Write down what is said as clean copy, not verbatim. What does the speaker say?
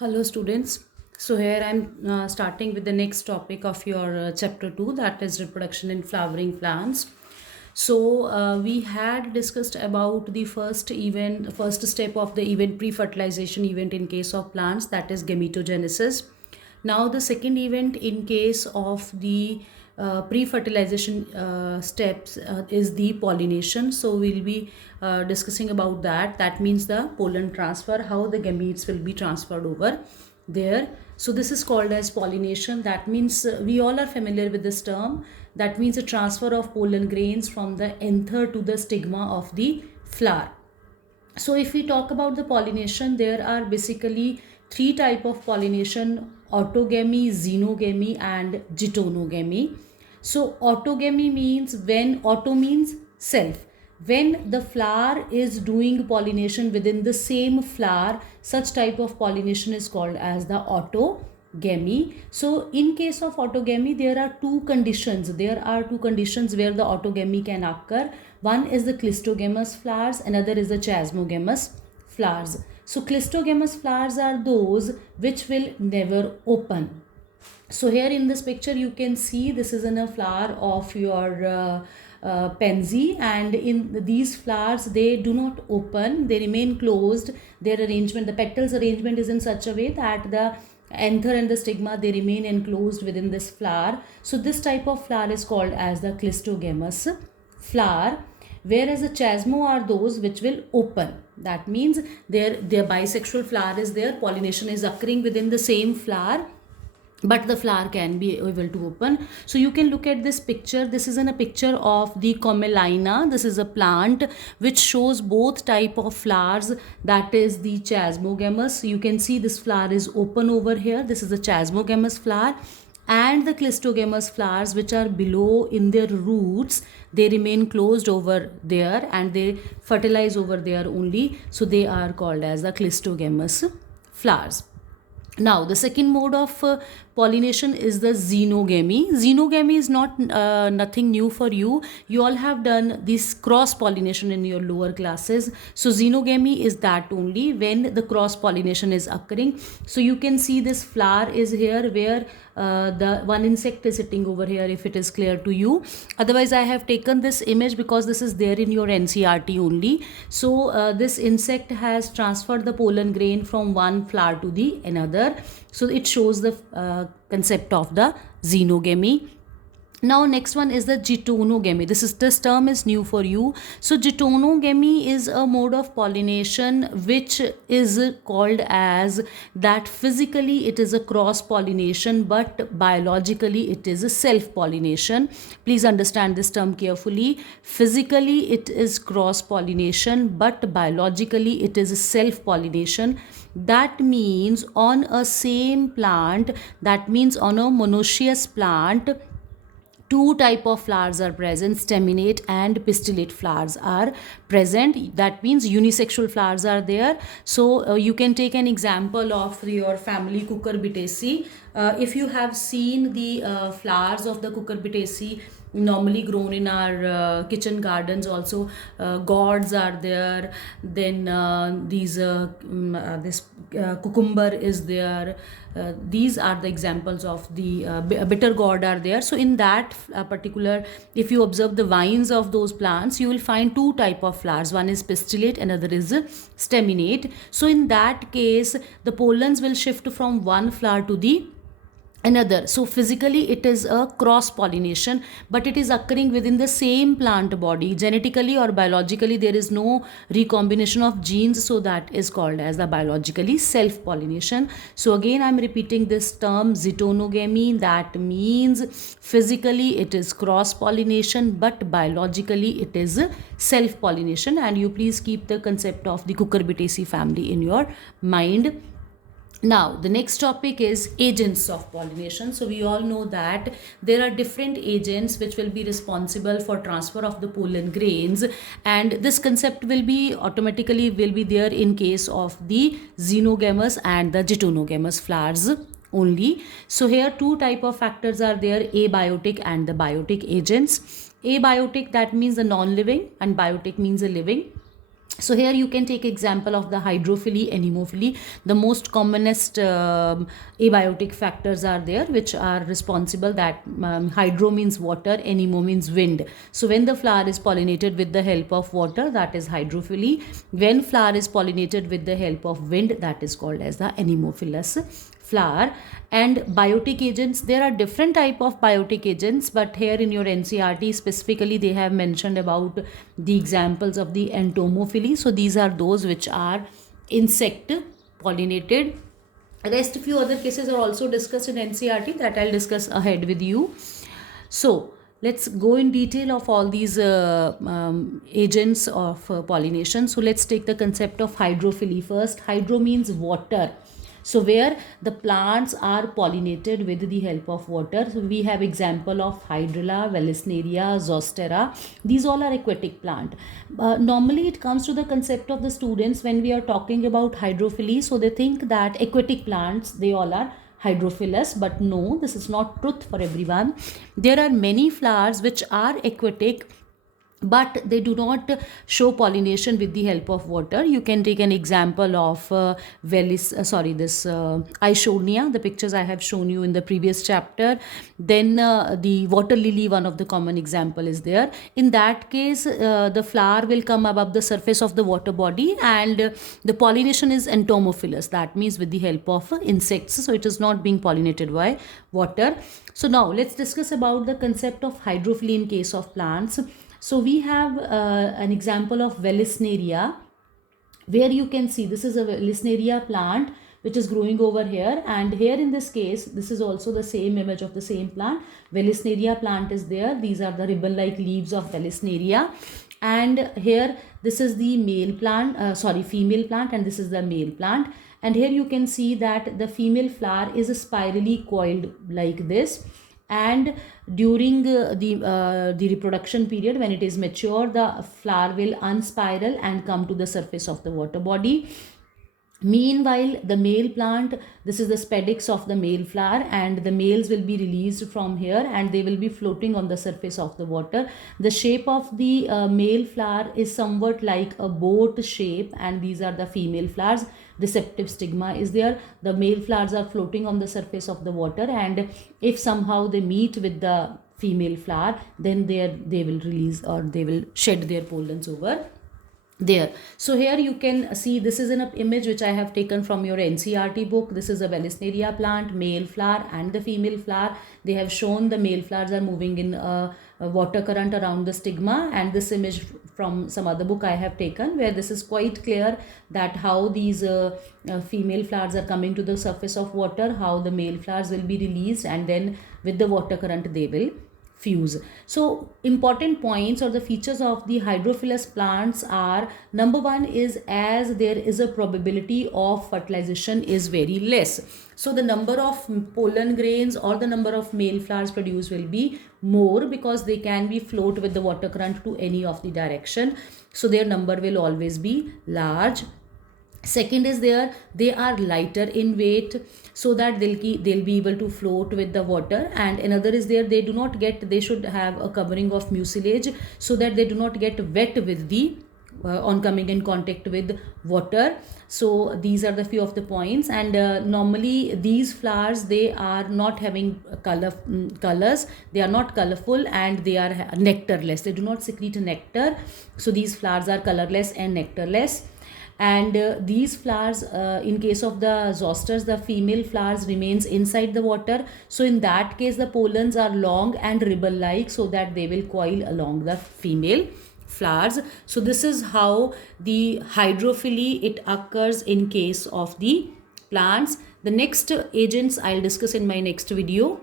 Hello, students. So, here I'm starting with the next topic of your chapter 2, that is reproduction in flowering plants. So, we had discussed about the first step of the event, pre fertilization event in case of plants, that is gametogenesis. Now, the second event in case of the pre-fertilization steps is the pollination. So we'll be discussing about that. That means the pollen transfer, how the gametes will be transferred over there. So this is called as pollination. That means we all are familiar with this term. That means the transfer of pollen grains from the anther to the stigma of the flower. So if we talk about the pollination, there are basically three type of pollination: autogamy, xenogamy and ditonogamy. So autogamy means, when auto means self, when the flower is doing pollination within the same flower, such type of pollination is called as the autogamy. So in case of autogamy, there are two conditions. There are two conditions where the autogamy can occur. One is the clistogamous flowers, another is the chasmogamous flowers. So clistogamous flowers are those which will never open. So here in this picture you can see this is in a flower of your pansy, and in these flowers they do not open, they remain closed. Their arrangement, the petals arrangement, is in such a way that the anther and the stigma, they remain enclosed within this flower. So this type of flower is called as the clistogamous flower, whereas the chasmo are those which will open. That means their bisexual flower is there, pollination is occurring within the same flower, but the flower can be able to open. So you can look at this picture. This is in a picture of the Commelina. This is a plant which shows both type of flowers, that is the chasmogamous. You can see this flower is open over here. This is the chasmogamous flower, and the clistogamous flowers which are below in their roots, they remain closed over there and they fertilize over there only. So they are called as the clistogamous flowers. Now, the second mode of pollination is the xenogamy. Xenogamy is not nothing new for you. You all have done this cross pollination in your lower classes. So xenogamy is that only when the cross pollination is occurring. So you can see this flower is here where the one insect is sitting over here, if it is clear to you. Otherwise I have taken this image because this is there in your NCRT only. So this insect has transferred the pollen grain from one flower to the another. So it shows the concept of the xenogamy. Now next one is the ditonogamy. This term is new for you. So ditonogamy is a mode of pollination which is called as that physically it is a cross pollination, but biologically it is a self pollination. Please understand this term carefully. Physically it is cross pollination, but biologically it is a self pollination. That means on a same plant, that means on a monoecious plant, two type of flowers are present: staminate and pistillate flowers are present. That means unisexual flowers are there. So you can take an example of your family cucurbitaceae. If you have seen the flowers of the cucurbitaceae normally grown in our kitchen gardens also, gourds are there, then this cucumber is there. These are the examples of the bitter gourd are there. So in that particular, if you observe the vines of those plants, you will find two type of flowers. One is pistillate, another is staminate. So in that case, the pollens will shift from one flower to the another. So physically it is a cross pollination, but it is occurring within the same plant body. Genetically or biologically there is no recombination of genes, so that is called as the biologically self pollination. So again I'm repeating this term ditonogamy. That means physically it is cross pollination, but biologically it is self pollination. And you please keep the concept of the cucurbitaceae family in your mind. Now, the next topic is agents of pollination. So, we all know that there are different agents which will be responsible for transfer of the pollen grains, and this concept will be automatically will be there in case of the xenogamous and the ditonogamy flowers only. So, here two type of factors are there: abiotic and the biotic agents. Abiotic, that means the non-living, and biotic means the living. So here you can take example of the hydrophily, anemophily. The most commonest abiotic factors are there, which are responsible. That hydro means water, anemo means wind. So when the flower is pollinated with the help of water, that is hydrophily. When flower is pollinated with the help of wind, that is called as the anemophilous flower. And biotic agents, there are different type of biotic agents, but here in your NCRT specifically they have mentioned about the examples of the entomophily. So these are those which are insect pollinated. Rest few other cases are also discussed in NCRT that I'll discuss ahead with you. So let's go in detail of all these agents of pollination. So let's take the concept of hydrophily first. Hydro means water. So where the plants are pollinated with the help of water. So we have example of Hydrilla, Vallisneria, Zostera. These all are aquatic plant. Normally it comes to the concept of the students when we are talking about hydrophily. So they think that aquatic plants, they all are hydrophilous, but no, this is not truth for everyone. There are many flowers which are aquatic, but they do not show pollination with the help of water. You can take an example of Isonia, the pictures I have shown you in the previous chapter. Then the water lily, one of the common example is there. In that case, the flower will come above the surface of the water body, and the pollination is entomophilous. That means with the help of insects. So it is not being pollinated by water. So now let's discuss about the concept of hydrophily in case of plants. So we have an example of Vallisneria, where you can see this is a Vallisneria plant which is growing over here, and here in this case this is also the same image of the same plant. Vallisneria plant is there. These are the ribbon like leaves of Vallisneria, and here this is the male plant, female plant, and this is the male plant. And here you can see that the female flower is spirally coiled like this, and during the reproduction period, when it is mature, the flower will unspiral and come to the surface of the water body. Meanwhile, the male plant, this is the spadix of the male flower, and the males will be released from here and they will be floating on the surface of the water. The shape of the male flower is somewhat like a boat shape, and these are the female flowers. Receptive stigma is there. The male flowers are floating on the surface of the water, and if somehow they meet with the female flower, then they will release, or they will shed their pollens over there. So here you can see, this is an image which I have taken from your NCRT book. This is a Vallisneria plant, male flower and the female flower. They have shown the male flowers are moving in a water current around the stigma, and this image from some other book I have taken, where this is quite clear that how these female flowers are coming to the surface of water, how the male flowers will be released, and then with the water current they will fuse. So important points or the features of the hydrophilous plants are, number one is, as there is a probability of fertilization is very less. So the number of pollen grains or the number of male flowers produced will be more, because they can be float with the water current to any of the direction. So their number will always be large. Second is they are lighter in weight, so that they'll be able to float with the water. And another is they should have a covering of mucilage, so that they do not get wet with the on coming in contact with water. So these are the few of the points. And normally these flowers, they are not having colors, they are not colorful, and they are nectarless. They do not secrete nectar. So these flowers are colorless and nectarless. And these flowers, in case of the zosters, the female flowers remains inside the water. So in that case, the pollens are long and ribbon like, so that they will coil along the female flowers. So this is how the hydrophily it occurs in case of the plants. The next agents I'll discuss in my next video.